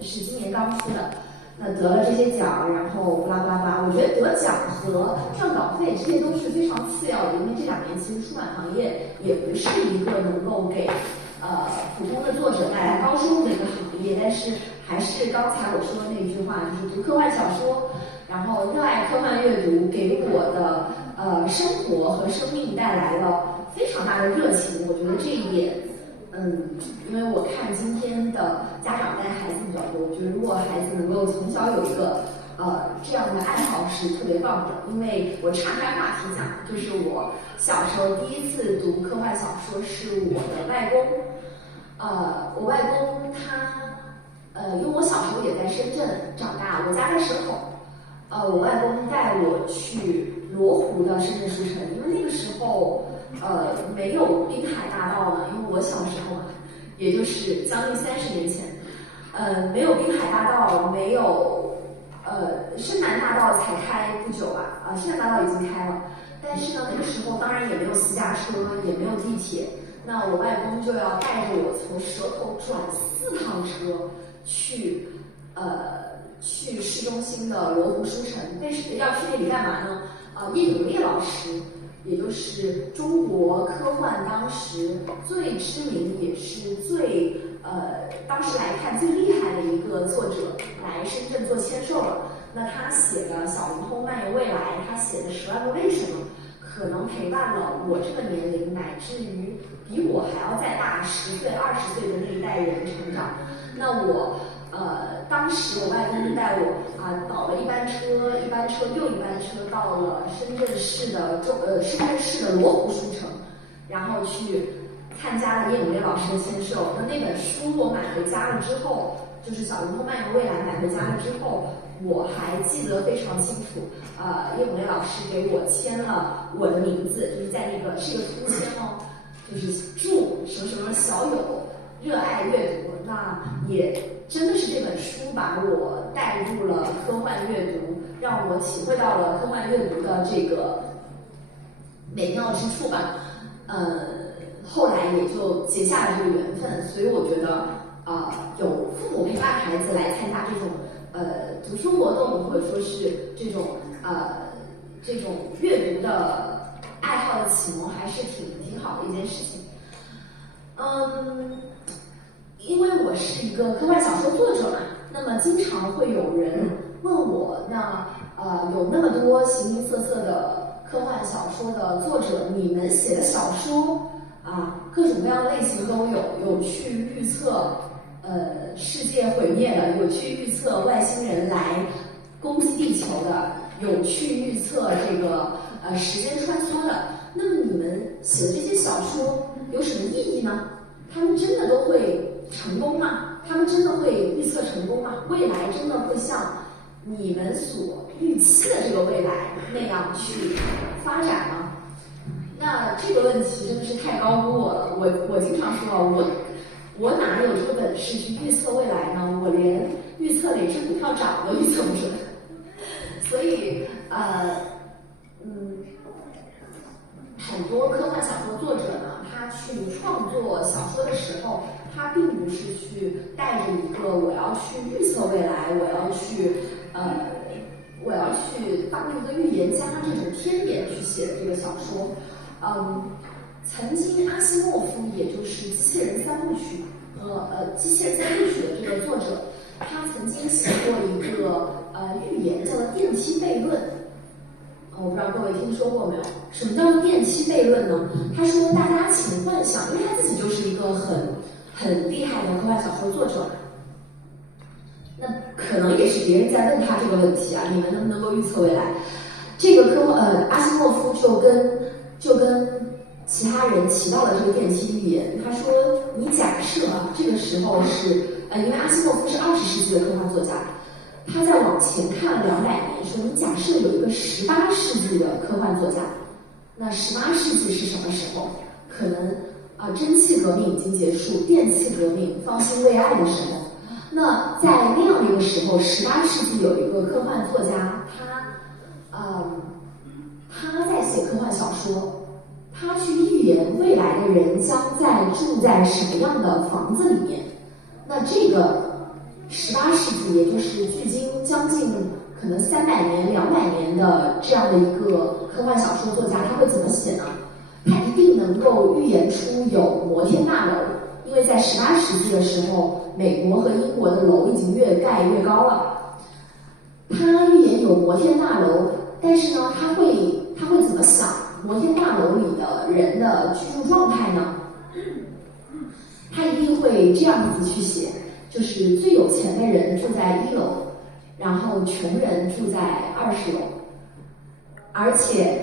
是今年刚出的，那得了这些奖，然后巴拉巴拉巴拉。我觉得得奖和赚稿费这些都是非常次要的，因为这2年其实出版行业也不是一个能够给普通的作者带来高收入的一个行业。但是还是刚才我说的那句话，就是读科幻小说，然后热爱科幻阅读，给我的生活和生命带来了非常大的热情。我觉得这一点。因为我看今天的家长带孩子比较多，我觉得如果孩子能够从小有一个这样的爱好是特别棒的。因为我岔开话题讲，就是我小时候第一次读科幻小说是我的外公，我外公他因为我小时候也在深圳长大，我家在蛇口，我外公带我去罗湖的深圳书城，因为那个时候。没有滨海大道呢，因为我小时候嘛，也就是将近30年前，没有滨海大道，没有深南大道才开不久吧，深南大道已经开了，但是呢，那个时候当然也没有私家车，也没有地铁，那我外公就要带着我从蛇口转4趟车去市中心的罗湖书城。为什么要去那里干嘛呢？叶永烈老师。也就是中国科幻当时最知名，也是最当时来看最厉害的一个作者来深圳做签售了。那他写的《小灵通漫游未来》，他写的《10万个为什么》，可能陪伴了我这个年龄，乃至于比我还要再大10岁、20岁的那一代人成长。那我当时我外公带我倒了一班车又一班车到了深圳市的罗湖书城，然后去参加了叶永烈老师的签售。那本书我买回家了之后，就是《小灵通漫游未来》买回家了之后，我还记得非常清楚。叶永烈老师给我签了我的名字，就是在那个是一个书签哦，就是祝什么什么小友热爱阅读。那也真的是这本书把我带入了科幻阅读，让我体会到了科幻阅读的这个美妙之处吧。后来也就结下了这个缘分，所以我觉得有父母陪伴孩子来参加这种读书活动，或者说是这种阅读的爱好的启蒙，还是挺好的一件事情。因为我是一个科幻小说作者嘛，那么经常会有人问我，有那么多形形色色的科幻小说的作者，你们写的小说各种各样的类型都有，有去预测世界毁灭的，有去预测外星人来攻击地球的，有去预测这个时间穿梭的。那么你们写的这些小说有什么意义呢？他们真的都会成功吗？他们真的会预测成功吗？未来真的会像你们所预期的这个未来那样去发展吗？那这个问题真的是太高估我了。我经常说我哪有这个本事去预测未来呢？我连预测哪只股票涨都预测不准。所以很多科幻小说作者呢，他去创作小说的时候，他并不是去带着一个我要去预测未来，我要去当一个预言家这种天点去写的这个小说。曾经阿西莫夫，也就是《机器人3部曲》和《机器人3部曲》的这个作者，他曾经写过一个预言叫做电梯悖论。我不知道各位听说过没有？什么叫做电梯悖论呢？他说大家请幻想，因为他自己就是一个很厉害的科幻小说作者，那可能也是别人在问他这个问题你们能不能够预测未来？这个阿西莫夫就跟其他人提到了这个电梯预言。他说你假设这个时候是因为阿西莫夫是20世纪的科幻作家，他在往前看了200年，说你假设有一个18世纪的科幻作家，那18世纪是什么时候？可能蒸汽革命已经结束，电气革命方兴未艾的时候。那在那样的一个时候，18世纪有一个科幻作家，他在写科幻小说，他去预言未来的人将住在什么样的房子里面。那这个也就是距今将近可能300年、200年的这样的一个科幻小说作家，他会怎么写呢？他一定能够预言出有摩天大楼，因为在18世纪的时候，美国和英国的楼已经越盖越高了。他预言有摩天大楼，但是呢，他会怎么想摩天大楼里的人的居住状态呢？他一定会这样子去写，就是最有钱的人住在1楼，然后穷人住在20楼，而且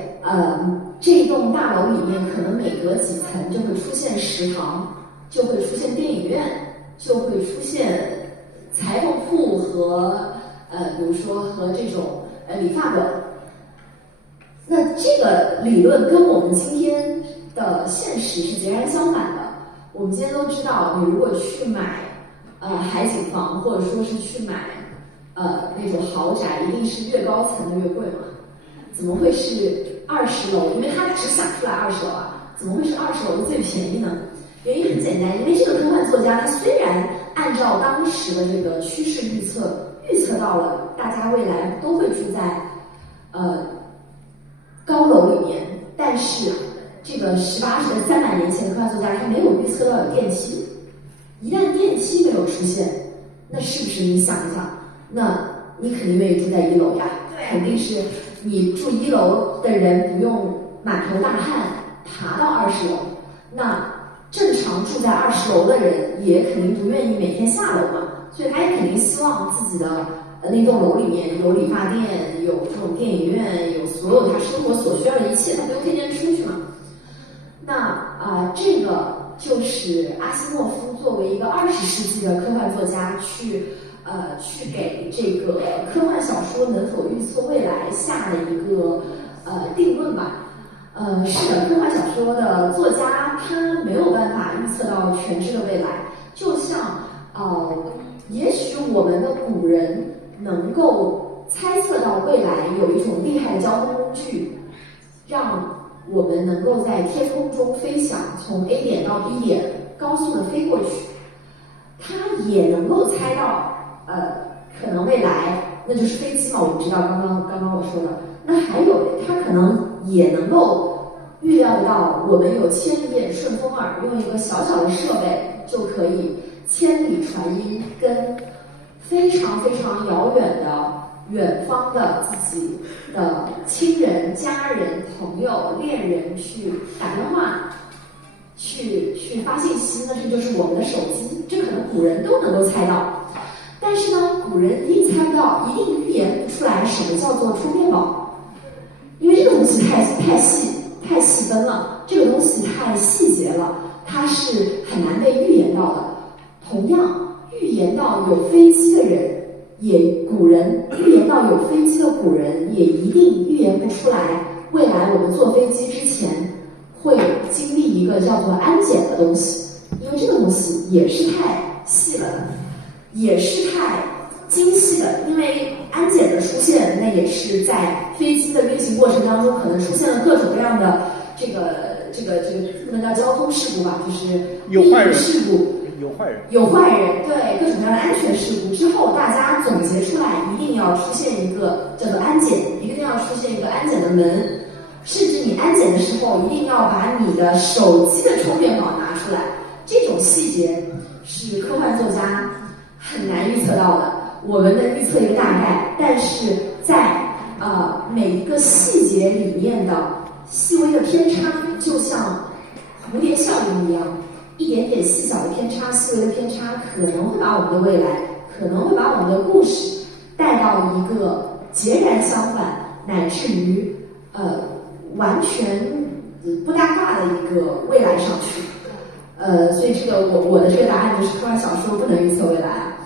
这一栋大楼里面可能每隔几层就会出现食堂，就会出现电影院，就会出现裁缝铺和比如说和这种理发馆。那这个理论跟我们今天的现实是截然相反的。我们今天都知道，你如果去买海景房，或者说是去买那种豪宅，一定是越高层的越贵嘛？怎么会是20楼？因为他只想出来20楼啊，怎么会是20楼的最便宜呢？原因很简单，因为这个科幻作家他虽然按照当时的这个趋势预测到了大家未来都会住在高楼里面，但是这个300年前的科幻作家他没有预测到有电梯。一旦电梯没有出现，那是不是你想一想，那你肯定愿意住在1楼呀？肯定是你住1楼的人不用满头大汗爬到20楼，那正常住在20楼的人也肯定不愿意每天下楼嘛，所以他也肯定希望自己的那栋楼里面有理发店，有这种电影院，有所有他生活所需要的一切，他不用天天出去嘛。那这个就是阿西莫夫作为一个20世纪的科幻作家去给这个科幻小说能否预测未来下的一个定论吧。是的，科幻小说的作家他没有办法预测到全知的未来，就像也许我们的古人能够猜测到未来有一种厉害的交通工具，让我们能够在天空中飞翔，从 A 点到 B 点高速的飞过去。他也能够猜到可能未来那就是飞机嘛，我们知道刚刚我说的。那还有他可能也能够预料得到我们有千里眼顺风耳，用一个小小的设备就可以千里传音，跟非常非常遥远的远方的自己的亲人、家人、朋友、恋人去打电话，去发信息，那这就是我们的手机。这可能古人都能够猜到，但是呢，古人一定猜不到，一定预言不出来什么叫做充电宝，因为这个东西太细分了，这个东西太细节了，它是很难被预言到的。同样，预言到有飞机的人。古人预言到有飞机的古人也一定预言不出来未来我们坐飞机之前会经历一个叫做安检的东西，因为这个东西也是太细了的，也是太精细的。因为安检的出现，那也是在飞机的运行过程当中可能出现了各种各样的这个不能叫交通事故吧，就是有坏人事故。有坏人，对各种各样的安全事故之后，大家总结出来，一定要出现一个叫做安检，一定要出现一个安检的门，甚至你安检的时候，一定要把你的手机的充电宝拿出来。这种细节是科幻作家很难预测到的。我们能预测一个大概，但是在每一个细节里面的细微的偏差，就像蝴蝶效应一样。一点点细小的偏差、细微的偏差，可能会把我们的未来，可能会把我们的故事带到一个截然相反，乃至于完全不搭嘎的一个未来上去。所以这个我的这个答案就是科幻小说不能预测未来。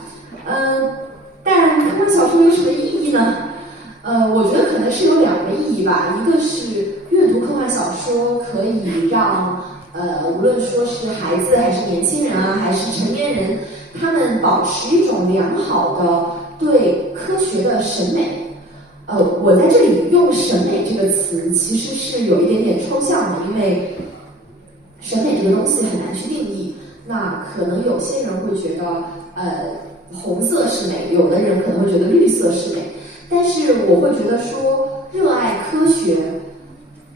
但科幻小说有什么意义呢？我觉得可能是有2个意义吧，一个是阅读科幻小说可以让无论说是孩子还是年轻人啊，还是成年人，他们保持一种良好的对科学的审美。我在这里用审美这个词其实是有一点点抽象的，因为审美这个东西很难去定义。那可能有些人会觉得红色是美，有的人可能会觉得绿色是美，但是我会觉得说，热爱科学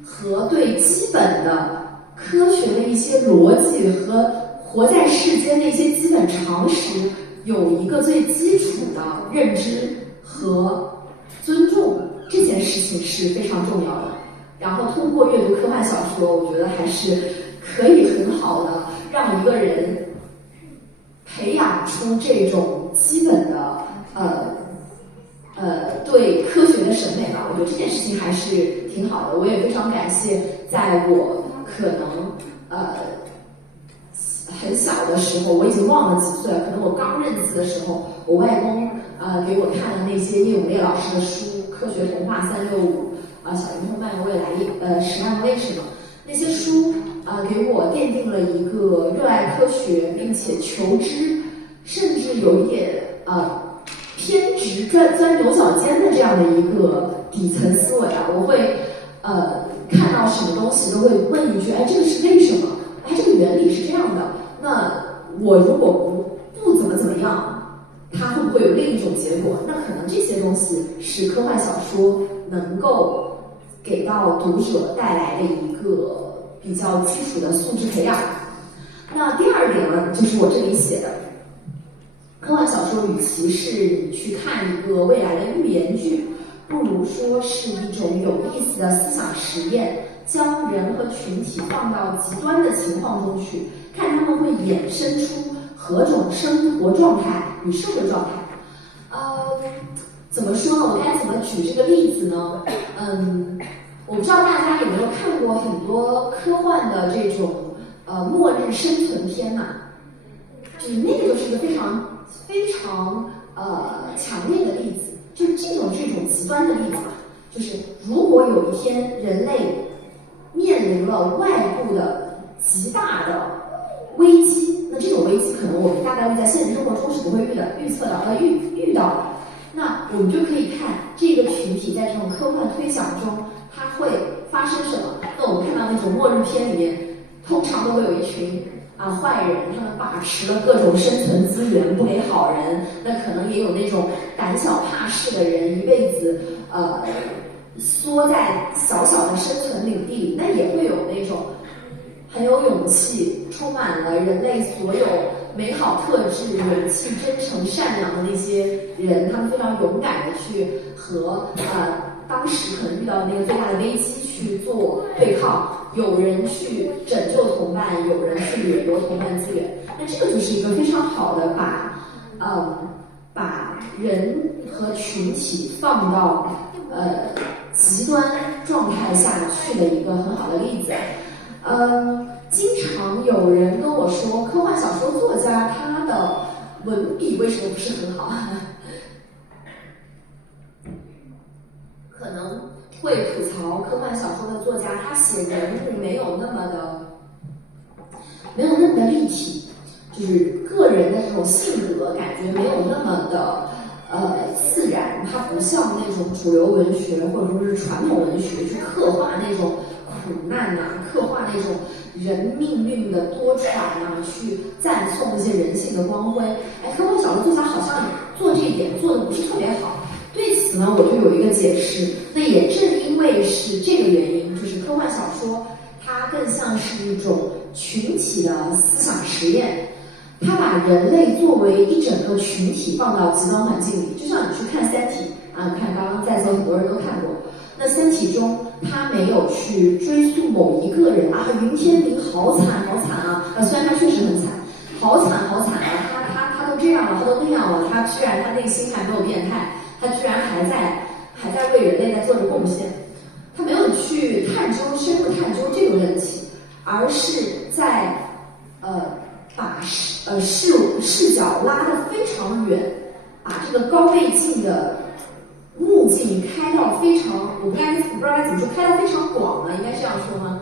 和对基本的科学的一些逻辑和活在世间的一些基本常识有一个最基础的认知和尊重，这件事情是非常重要的。然后通过阅读科幻小说，我觉得还是可以很好的让一个人培养出这种基本的对科学的审美吧。我觉得这件事情还是挺好的。我也非常感谢，在我可能很小的时候，我已经忘了几岁了，可能我刚认字的时候，我外公给我看了那些叶永烈老师的书，《科学童话365》小灵通漫游未来10万个为什么，那些书给我奠定了一个热爱科学并且求知，甚至有一点偏执钻牛角尖的这样的一个底层思维啊。我会看到什么东西都会问一句，哎，这个是为什么？哎，这个原理是这样的。那我如果不怎么样，它会不会有另一种结果？那可能这些东西是科幻小说能够给到读者带来的一个比较基础的素质培养。那第二点呢，就是我这里写的，科幻小说与其是你去看一个未来的预言剧，不如说是一种有意思的思想实验，将人和群体放到极端的情况中去，看他们会衍生出何种生活状态与社会状态。怎么说呢？我该怎么举这个例子呢？我不知道大家有没有看过很多科幻的这种末日生存片呐、就是那个就是一个非常强烈的例子，就是这种极端的例子，就是如果有一天人类面临了外部的极大的危机，那这种危机可能我们大概率在现实生活中是不会遇到的。那我们就可以看这个群体在这种科幻推想中，它会发生什么。那我们看到那种末日片里面，通常都会有一群坏人，他们把持了各种生存资源不给好人。那可能也有那种胆小怕事的人，一辈子缩在小小的生存领地里。那也会有那种很有勇气，充满了人类所有美好特质、勇气、真诚、善良的那些人，他们非常勇敢的去和当时可能遇到的那个最大的危机去做对抗。有人去拯救同伴，有人去掠夺同伴资源。那这个就是一个非常好的把人和群体放到极端状态下去的一个很好的例子。经常有人跟我说，科幻小说作家他的文笔为什么不是很好？可能会吐槽科幻小说的作家，他写人物没有那么的立体，就是个人的这种性格感觉没有那么的自然，它不像那种主流文学或者说是传统文学去刻画那种苦难刻画那种人命运的多舛去赞颂那些人性的光辉。科幻小说作家好像做这一点做的不是特别好。对此呢，我就有一个解释。那也正因为是这个原因，就是科幻小说它更像是一种群体的思想实验，它把人类作为一整个群体放到极端环境里。就像你去看《三体》你看刚刚在座很多人都看过，那《三体》中他没有去追溯某一个人云天明好惨虽然他确实很惨，好惨他都这样了，他都那样了，他居然他内心还没有变态，他居然还在为人类在做着贡献。他没有去深入探究这个问题，而是在把视角拉得非常远，把这个高倍镜的目镜开到非常，我不知道该怎么说，开到非常广了，应该这样说吗？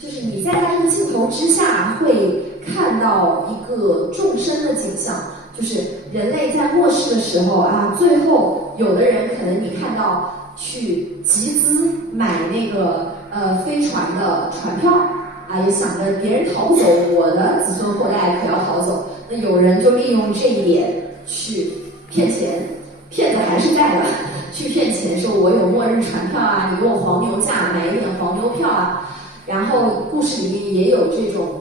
就是你在这个镜头之下会看到一个众生的景象，就是人类在末世的时候最后有的人可能你看到去集资买那个飞船的船票也想着别人逃不走，我的子孙后代可要逃走。那有人就利用这一点去骗钱，骗子还是在的，去骗钱，说我有末日船票啊，你给我黄牛价，买一点黄牛票啊。然后故事里面也有这种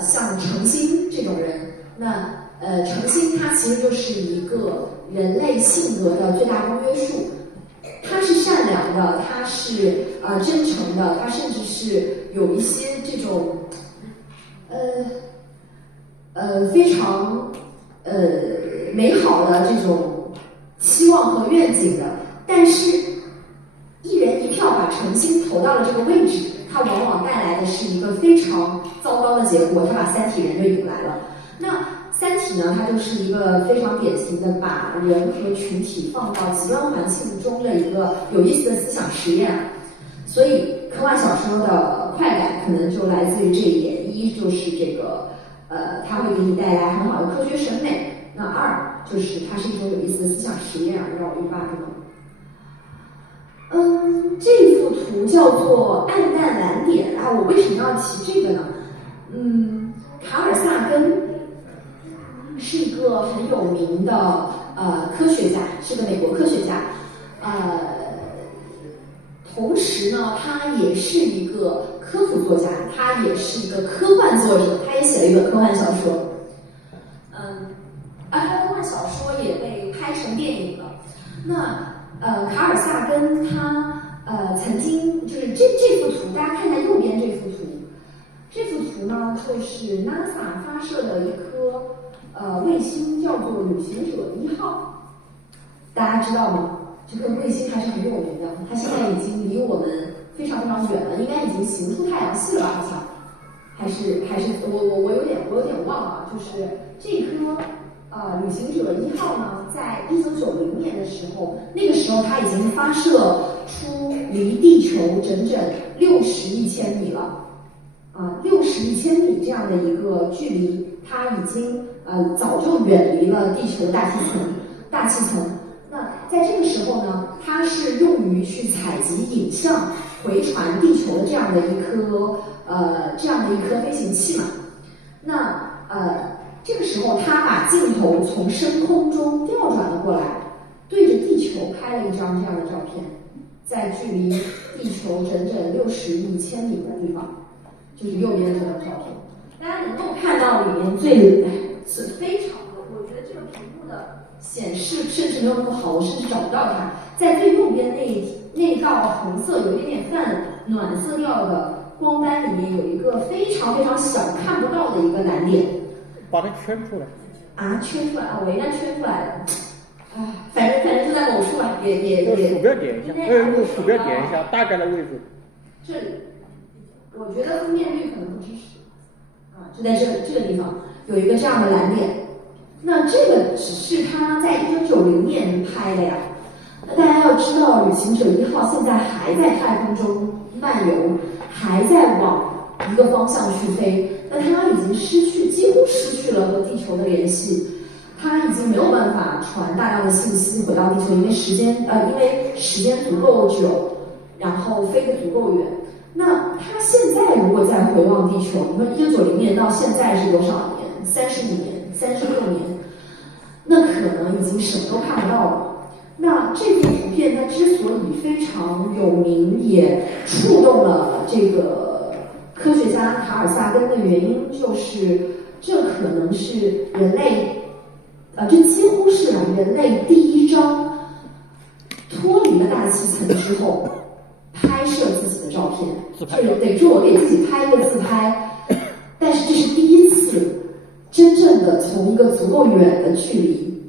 像程心这种人，那程心他其实就是一个人类性格的最大公约数，他是善良的，他是真诚的，他甚至是有一些这种非常美好的这种期望和愿景的，但是一人一票把程心投到了这个位置，它往往带来的是一个非常糟糕的结果，它把三体人就引来了。那三体呢，它就是一个非常典型的把人和群体放到极端环境中的一个有意思的思想实验。所以科幻小说的快感可能就来自于这一点，一就是这个它会给你带来很好的科学审美，那二就是它是一种有意思的思想实验。让我欲罢不能。这幅图叫做暗淡蓝点啊，我为什么要提这个呢？卡尔萨根是一个很有名的科学家，是个美国科学家，同时呢，他也是一个科普作家，他也是一个科幻作者，他也写了一本科幻小说。他科幻小说也被拍成电影了。那卡尔萨根他曾经就是这幅图，大家看一下右边这幅图。这幅图呢，就是 NASA 发射的一颗卫星，叫做旅行者1号。大家知道吗？这个卫星还是很有名的，它现在已经离我们非常非常远了，应该已经行出太阳系了吧？好像还是我有点忘了，就是这颗旅行者1号呢，在1990年的时候，那个时候它已经发射出离地球整整60亿千米了。60亿千米这样的一个距离，它已经早就远离了地球的大气层。那在这个时候呢，它是用于去采集影像回传地球的这样的一颗飞行器嘛。那这个时候它把镜头从深空中调转了过来，对着地球拍了一张这样的照片，在距离地球整整60亿千米的地方。就是右边这张照片，大家能够看到里面是非常的，我觉得这个屏幕的显示甚至没有那么好，我甚至找不到它。在最右边那道红色有一点点泛暖色调的光斑里面，有一个非常非常小看不到的一个蓝点。把它圈出来。圈出来啊！我应该圈出来了。反正就在某处吧，也。鼠标点一下，用鼠标点一下，大概的位置。这里。我觉得分辨率可能不支持，就在这个地方有一个这样的蓝点。那这个只是他在1990年拍的呀。那大家要知道，旅行者1号现在还在太空中漫游，还在往一个方向去飞。那它已经几乎失去了和地球的联系，它已经没有办法传大量的信息回到地球，因为时间足够久，然后飞得足够远。那他现在如果再回望地球，你说1990年到现在是多少年？35年、36年，那可能已经什么都看不到了。那这幅图片它之所以非常有名，也触动了这个科学家卡尔萨根的原因，就是这可能是人类，这几乎是人类第一张脱离了大气层之后拍摄自己的照片，就是等于说我给自己拍一个自拍，但是这是第一次真正的从一个足够远的距离，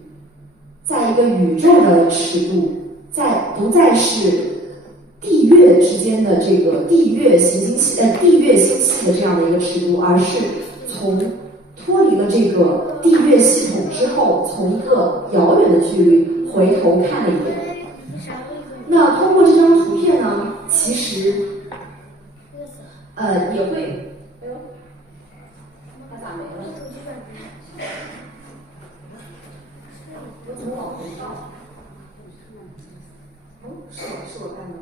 在一个宇宙的尺度，不再是地月之间的这个地月星系的这样的一个尺度，而是从脱离了这个地月系统之后，从一个遥远的距离回头看了一眼。那通过这张图片呢，其实也会，它咋没了？我怎么往回倒？是我干的。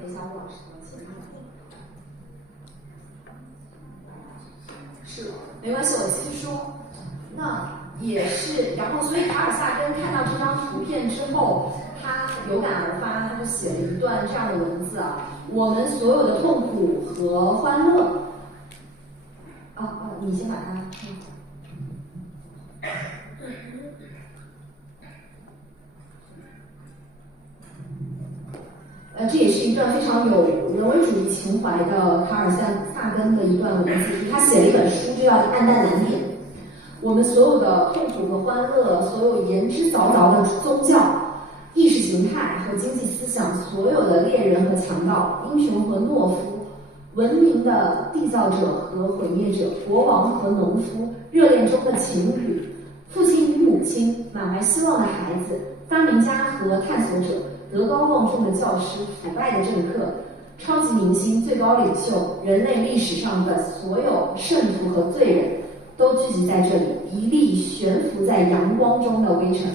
等一下，我往前看。是，没关系，我继续说。那也是，然后所以卡尔萨根看到这张图片之后，他有感而发，他就写了一段这样的文字啊：我们所有的痛苦和欢乐。你先把它。这也是一段非常有人文主义情怀的卡尔萨根的一段文字，他写了一本书，就叫《暗淡难点》。我们所有的痛苦和欢乐，所有言之凿凿的宗教、意识形态和经济思想，所有的猎人和强盗、英雄和懦夫、文明的缔造者和毁灭者、国王和农夫、热恋中的情侣、父亲与母亲、满怀希望的孩子、发明家和探索者、德高望重的教师、腐败的政客、超级明星、最高领袖，人类历史上的所有圣徒和罪人，都聚集在这里，一粒悬浮在阳光中的微尘。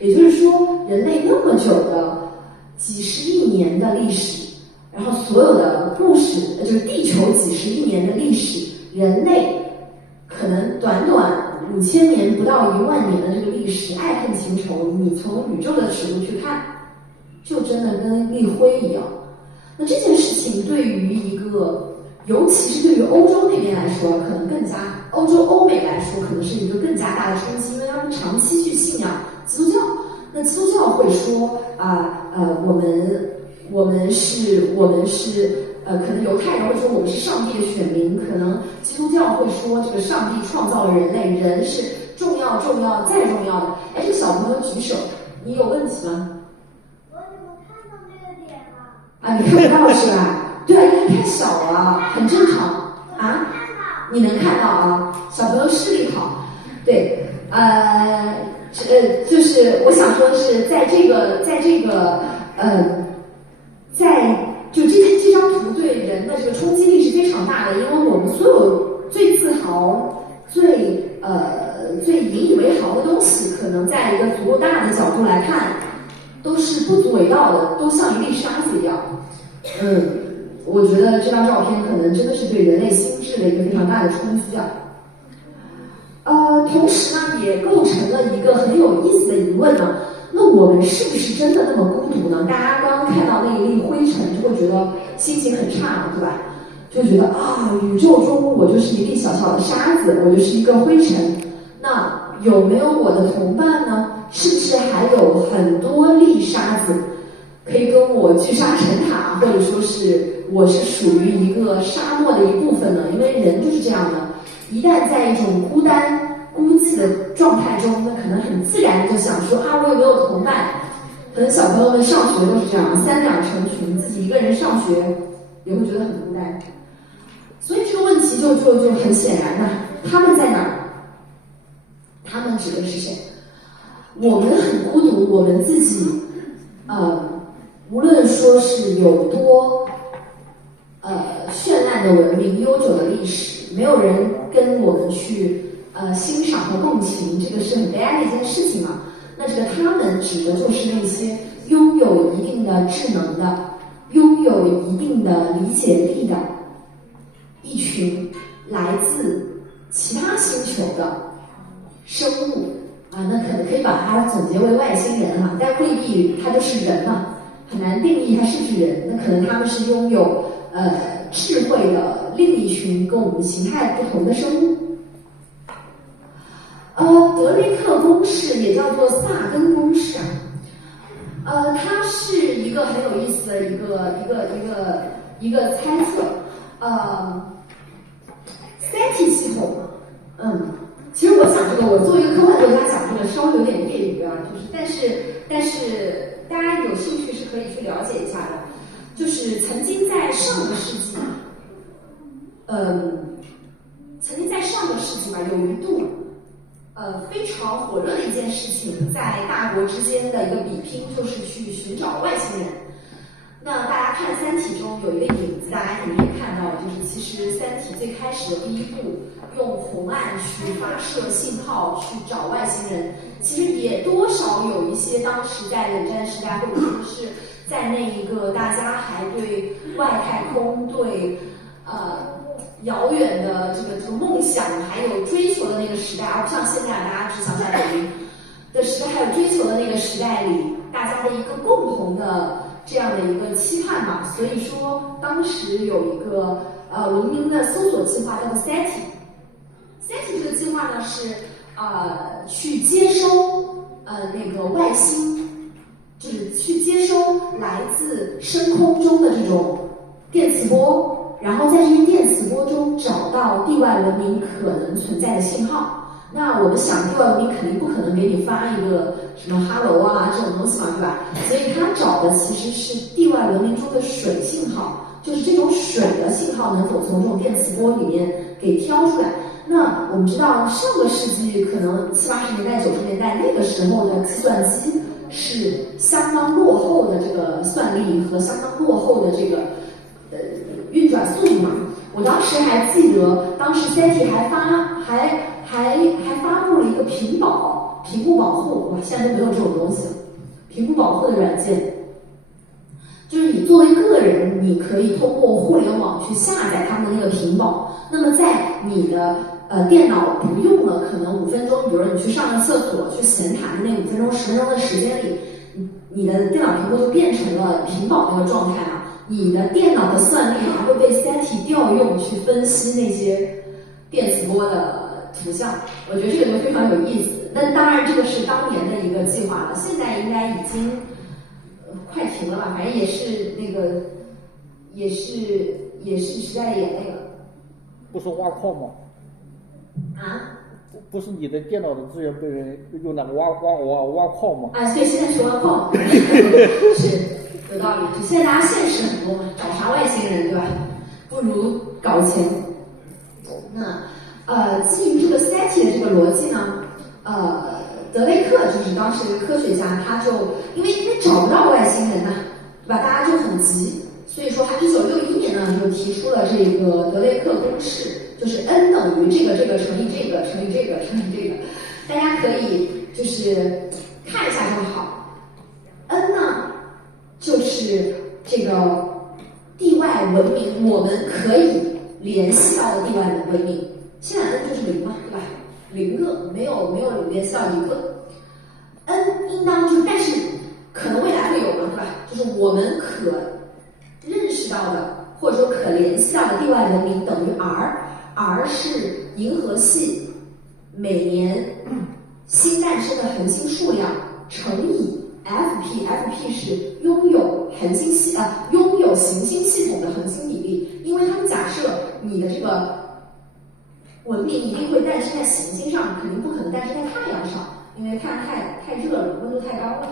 也就是说，人类那么久的几十亿年的历史，然后所有的故事，就是地球几十亿年的历史，人类可能短短5000年不到10000年的这个历史，爱恨情仇，你从宇宙的尺度去看，就真的跟粒灰一样。那这件事情对于一个，尤其是对于欧洲那边来说，可能更加欧美来说，可能是一个更加大的冲击，因为他们长期去信仰基督教。那基督教会说我们是可能犹太人会说我们是上帝的选民，可能基督教会说这个上帝创造了人类，人是重要再重要的。哎，这个小朋友举手，你有问题吗？我怎么看到那个点了？啊，你看不到是吧？对啊，因为太小了，很正常啊。你能看到啊？小朋友视力好，对，就是我想说的是，在这张图对人的这个冲击力是非常大的，因为我们所有最自豪、最引以为豪的东西，可能在一个足够大的角度来看，都是不足为道的，都像一粒沙子一样。我觉得这张照片可能真的是对人类心智的一个非常大的冲击啊。同时呢，也构成了一个很有意思的疑问呢。那我们是不是真的那么孤独呢？大家刚刚看到那一粒灰尘，就会觉得心情很差，对吧？就觉得宇宙中我就是一粒小小的沙子，我就是一个灰尘。那有没有我的同伴呢？是不是还有很多粒沙子可以跟我聚沙成塔，或者说是我是属于一个沙漠的一部分呢？因为人就是这样的，一旦在一种孤单孤寂的状态中，那可能很自然的就想说我有没有同伴？可能小朋友们上学都是这样，三两成群，自己一个人上学也会觉得很孤单。所以这个问题就很显然了，他们在哪儿？他们指的是谁？我们很孤独，我们自己无论说是有多绚烂的文明、悠久的历史，没有人跟我们去欣赏和共情，这个是很悲哀的一件事情啊。那这个他们指的就是那些拥有一定的智能的、拥有一定的理解力的一群来自其他星球的生物那可以把它总结为外星人但未必它就是人嘛，很难定义它是不是人。那可能他们是拥有智慧的另一群跟我们形态不同的生物。德雷克公式也叫做萨根公式它是一个很有意思的一个猜测。三体系统，其实我讲这个，我作为一个科幻作家讲这个稍微有点业余但是大家有兴趣是可以去了解一下的。就是曾经在上个世纪吧，有一度非常火热的一件事情，在大国之间的一个比拼，就是去寻找外星人。那大家看《三体》中有一个影子，大家肯定也看到，就是其实《三体》最开始的第一步用红岸去发射信号去找外星人，其实也多少有一些当时在冷战时代，或者说是在那一个大家还对外太空对遥远的这个梦想，还有追求的那个时代，而不像现在大家只想在抖音的时代，还有追求的那个时代里，大家的一个共同的这样的一个期盼嘛。所以说，当时有一个文明的搜索计划叫做 SETI。SETI 这个计划呢是去接收那个外星，就是去接收来自深空中的这种电磁波。然后在这些电磁波中找到地外文明可能存在的信号。那我们想，地外文明肯定不可能给你发一个什么 hello 啊这种东西嘛，对吧？所以他找的其实是地外文明中的水信号，就是这种水的信号能否从这种电磁波里面给挑出来。那我们知道，上个世纪可能70、80年代、90年代那个时候的计算机是相当落后的这个算力和相当落后的这个运转速度嘛。我当时还记得，当时 SETI 还发布了一个屏幕保护，哇，现在都没有这种东西了。屏幕保护的软件，就是你作为个人，你可以通过互联网去下载他们的那个屏保。那么在你的电脑不用了，可能5分钟，比如说你去上个厕所、去闲谈的那5分钟、10分钟的时间里，你的电脑屏幕就变成了屏保那个状态了。你的电脑的算力还会被 SETI 调用去分析那些电磁波的图像，我觉得这个就非常有意思。但当然，这个是当年的一个计划了，现在应该已经快停了吧？反正也是那个，也是时代的眼泪了。不是挖矿吗？啊？不是你的电脑的资源被人用来挖矿吗？啊，对，现在去挖矿，是有道理。就现在大家现实很多嘛，找啥外星人对吧？不如搞钱。那基于这个 SETI 的这个逻辑呢，德雷克就是当时科学家，他就因为找不到外星人呐，对吧？大家就很急，所以说他1961年呢就提出了这个德雷克公式，就是 n 等于这个乘以这个乘以这个乘以这个，大家可以就是看一下就好。n 呢就是这个地外文明，我们可以联系到的地外文明。现在 n 就是0嘛，对吧？0个，没有联系到1个。n 应当就是，但是可能未来会有嘛，对吧？就是我们可认识到的，或者说可联系到的地外文明等于 r 是银河系每年新诞生的恒星数量乘以 FP 是拥有行星系统的恒星比例，因为他们假设你的这个文明一定会诞生在行星上，肯定不可能诞生在太阳上，因为太阳太热了，温度太高了。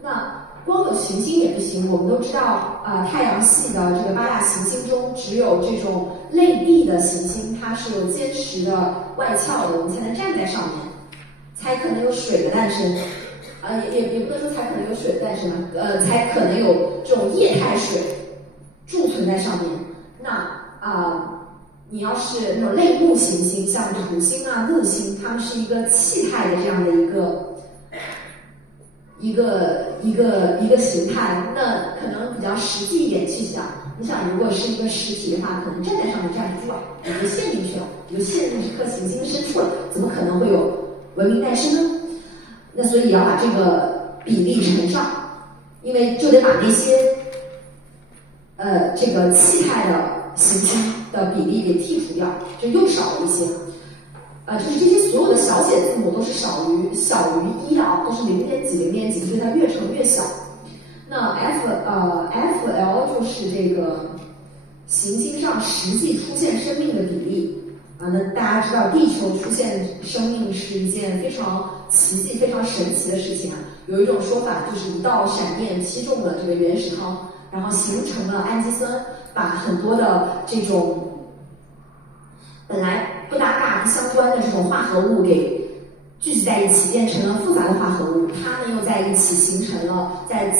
那光有行星也不行，我们都知道太阳系的这个8大行星中，只有这种类地的行星，它是有坚实的外壳的，我们才能站在上面，才可能有水的诞生。也不能说才可能有水的诞生才可能有这种液态水贮存在上面。那你要是那种类木行星，像土星啊、木星，它们是一个气态的这样的一个形态，那可能比较实际一点去想。你想，如果是一个实体的话，可能站在上面站不住啊，你就陷进去了，你就陷进这颗行星深处了，怎么可能会有文明诞生呢？那所以要把这个比例乘上，因为就得把那些这个气态的行星的比例给剔除掉，就又少了一些。就是这些所有的小写字母都是小于1的啊，都是0点几0点几，所以它越乘越小。那 FL 就是这个行星上实际出现生命的比例那大家知道地球出现生命是一件非常奇迹、非常神奇的事情有一种说法就是一道闪电击中了这个原始汤，然后形成了氨基酸，把很多的这种本来不搭嘎不相关的这种化合物给聚集在一起，变成了复杂的化合物，它们又在一起形成了在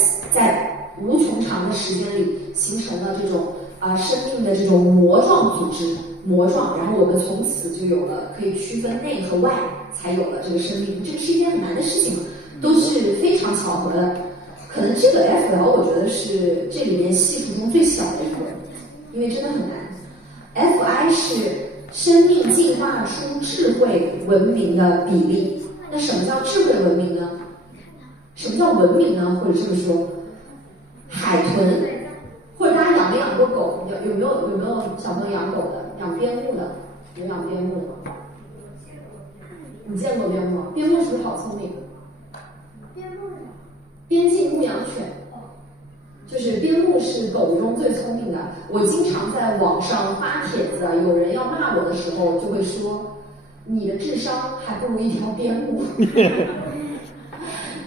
无穷长的时间里形成了这种生命的这种膜状组织，然后我们从此就有了可以区分内和外，才有了这个生命。这个是一件很难的事情，都是非常巧合的。可能这个 FL 我觉得是这里面系数中最小的一个，因为真的很难。，Fi 是生命进化出智慧文明的比例。那什么叫智慧文明呢？什么叫文明呢？或者这么说，海豚，或者大家养没养过狗？有没有小朋友养狗的？养边牧的？有养边牧的吗？你见过边牧吗？边牧是不是好聪明？边境牧羊犬，就是边牧是狗中最聪明的。我经常在网上发帖子，有人要骂我的时候，就会说你的智商还不如一条边牧。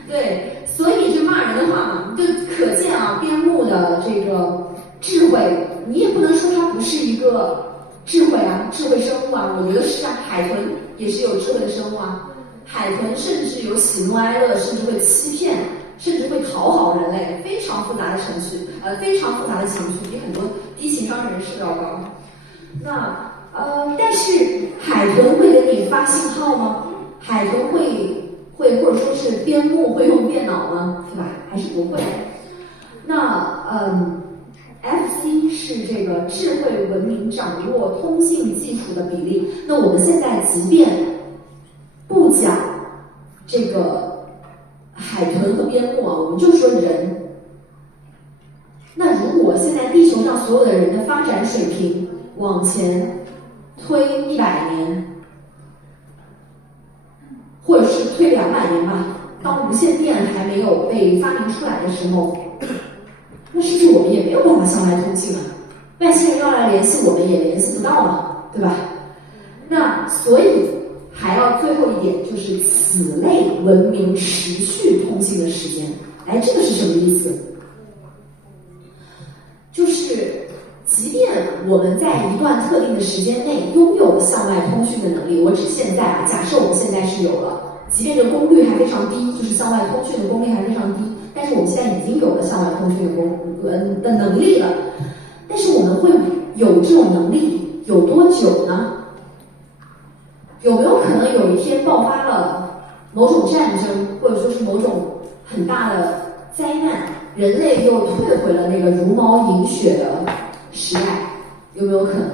对，所以这骂人的话嘛，就可见啊，边牧的这个智慧，你也不能说它不是一个智慧啊，智慧生物啊，我觉得是啊，海豚也是有智慧的生物啊。海豚甚至有喜怒哀乐，甚至会欺骗，甚至会讨好人类，非常复杂的情绪，比很多低情商人士要高。那但是海豚会给你发信号吗？海豚会或者说是边牧会用电脑吗？对吧？还是不会。那FC 是这个智慧文明掌握通信技术的比例。那我们现在即便不讲这个海豚和边牧啊，我们就说人。那如果现在地球上所有的人的发展水平往前推100年，或者是推200年吧，当无线电还没有被发明出来的时候，那是不是我们也没有办法向外通信了？外星人要来联系我们也联系不到嘛，对吧？那所以还要最后一点，就是此类文明持续通信的时间。哎，这个是什么意思？就是即便我们在一段特定的时间内拥有向外通讯的能力，我指现在啊，假设我们现在是有了，即便这个功率还非常低，就是向外通讯的功率还非常低，但是我们现在已经有了向外通讯的能力了。但是我们会有这种能力有多久呢？有没有可能有一天爆发了某种战争，或者说是某种很大的灾难，人类又退回了那个茹毛饮血的时代？有没有可能？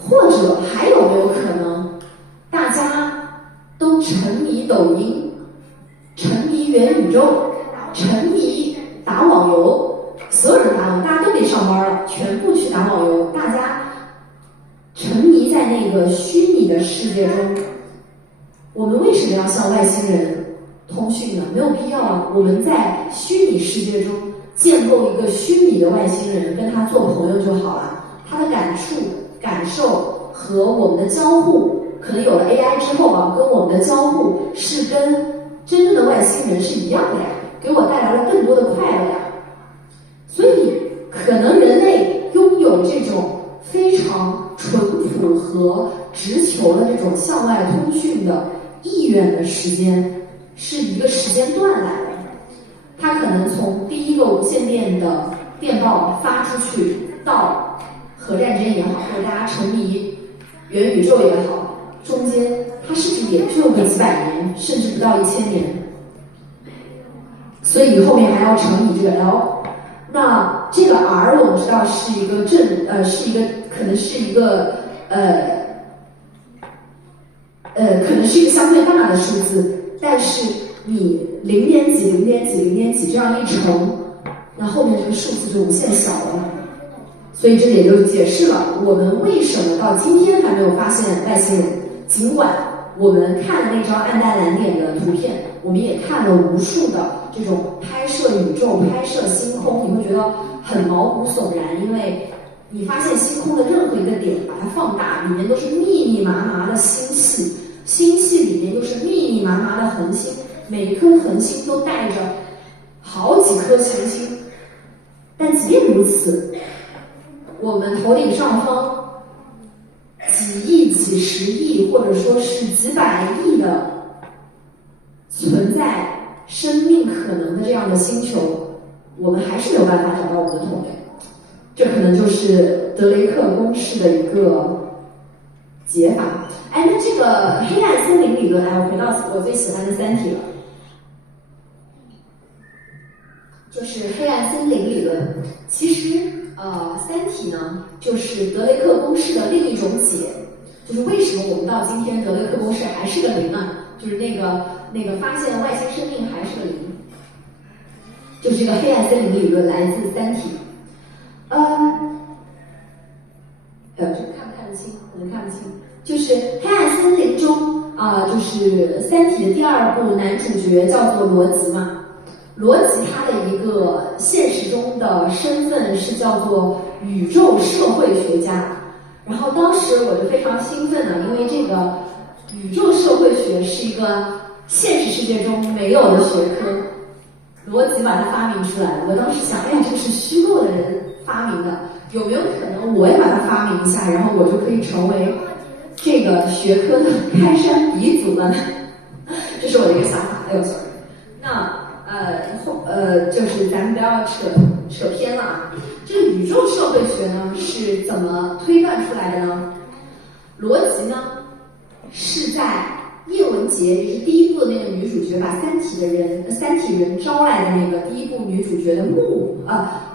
或者还有没有可能，大家都沉迷抖音，沉迷元宇宙，沉迷打网游，所有人打网游，大家都没上班了，全部去打网游，大家沉迷在那个虚拟的世界中。我们为什么要向外星人通讯呢？没有必要啊！我们在虚拟世界中建构一个虚拟的外星人，跟他做朋友就好了。他的感触、感受和我们的交互，可能有了 AI 之后啊，跟我们的交互是跟真正的外星人是一样的呀，给我带来了更多的快乐呀。所以，可能人类拥有这种非常淳朴和直球的这种向外通讯的意愿的时间，是一个时间段来的。它可能从第一个无线电的电报发出去，到核战争也好，或者大家沉迷元宇宙也好，中间它是不是也就个几百年，甚至不到1000年？所以后面还要乘以这个 L。那这个 R 我们知道是一个可能是一个相对大的数字，但是你0点几0点几0点几这样一乘，那后面这个数字就无限小了。所以这也就解释了我们为什么到今天还没有发现外星人。尽管我们看了那张暗淡蓝点的图片，我们也看了无数的这种拍摄宇宙、拍摄星空，你会觉得很毛骨悚然，因为你发现星空的任何一个点，把它放大，里面都是密密麻麻的星系，星系里面又是密密麻麻的恒星，每一颗恒星都带着好几颗行星。但即便如此，我们头顶上方几亿、几十亿，或者说是几百亿的存在生命可能的这样的星球，我们还是没有办法找到我们的同类。这可能就是德雷克公式的一个解法。哎，那这个黑暗森林理论，哎，我回到我最喜欢的三体了，就是黑暗森林理论。其实三体呢，就是德雷克公式的另一种解，就是为什么我们到今天德雷克公式还是个零呢？就是那个发现外星生命还是个零，就是这个黑暗森林理论来自三体。这个看不看得清？可能看不清。就是黑暗森林中就是三体的第二部男主角叫做罗辑嘛。罗辑他的一个现实中的身份是叫做宇宙社会学家，然后当时我就非常兴奋因为这个宇宙社会学是一个现实世界中没有的学科，罗辑把它发明出来了。我当时想，哎呀，这个是虚构的人发明的，有没有可能我也把它发明一下，然后我就可以成为这个学科的开山鼻祖了呢？这是我的一个想法。哎呦 ，sorry。那就是咱们不要扯偏了啊。这个宇宙社会学呢是怎么推断出来的呢？罗辑呢是在叶文洁，也是第一部的那个女主角把三体人招来的那个第一部女主角的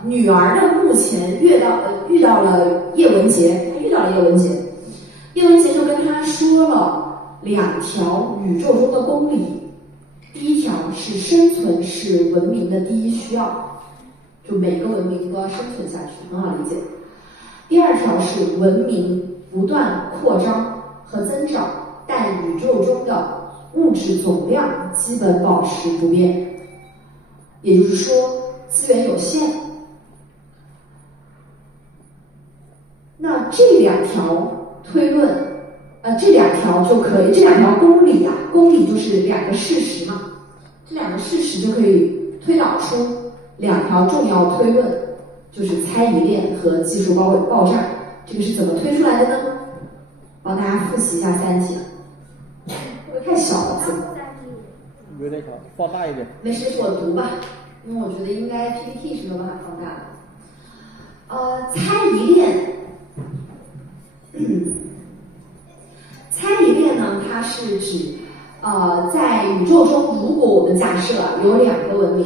女儿的墓前遇到了叶文洁，她遇到了叶文洁，叶文洁就跟她说了2条宇宙中的公理。第一条是生存是文明的第一需要，就每个文明都要生存下去，很好理解。第二条是文明不断扩张和增长，但宇宙中的物质总量基本保持不变，也就是说资源有限。那这2条推论，这2条就可以，这2条公理公理就是2个事实嘛，这2个事实就可以推导出2条重要推论，就是猜疑链和技术爆炸。这个是怎么推出来的呢？帮大家复习一下三体。会不会太小了字？有点小，放大一点。没事，我读吧，因为我觉得应该 PPT 是没有办法放大的。猜疑链。猜疑链呢，它是指在宇宙中，如果我们假设有2个文明，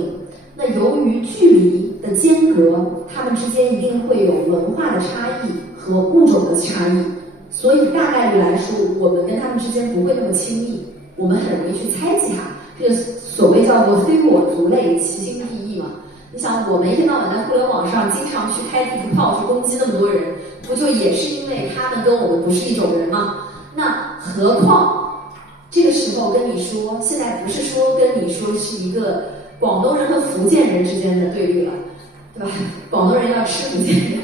那由于距离的间隔，它们之间一定会有文化的差异和物种的差异，所以大概率来说，我们跟他们之间不会那么亲密，我们很容易去猜忌它。这个所谓叫做非我族类，其心必异嘛。你想，我们一天到晚在互联网上经常去开地图炮，去攻击那么多人，不就也是因为他们跟我们不是一种人吗？那何况这个时候跟你说，现在不是说跟你说是一个广东人和福建人之间的对立了，对吧？广东人要吃福建人，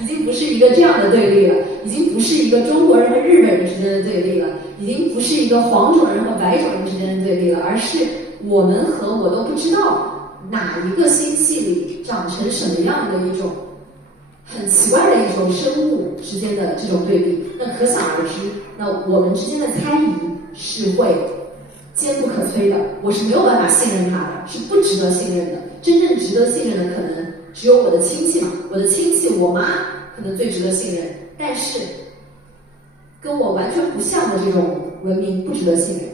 已经不是一个这样的对立了，已经不是一个中国人和日本人之间的对立了，已经不是一个黄种人和白种人之间的对立了，而是我们和我都不知道哪一个星系里长成什么样的一种很奇怪的一种生物之间的这种对立。那可想而知，那我们之间的猜疑是会坚不可摧的，我是没有办法信任他的，是不值得信任的。真正值得信任的可能只有我的亲戚嘛，我的亲戚我妈可能最值得信任，但是跟我完全不像的这种文明不值得信任。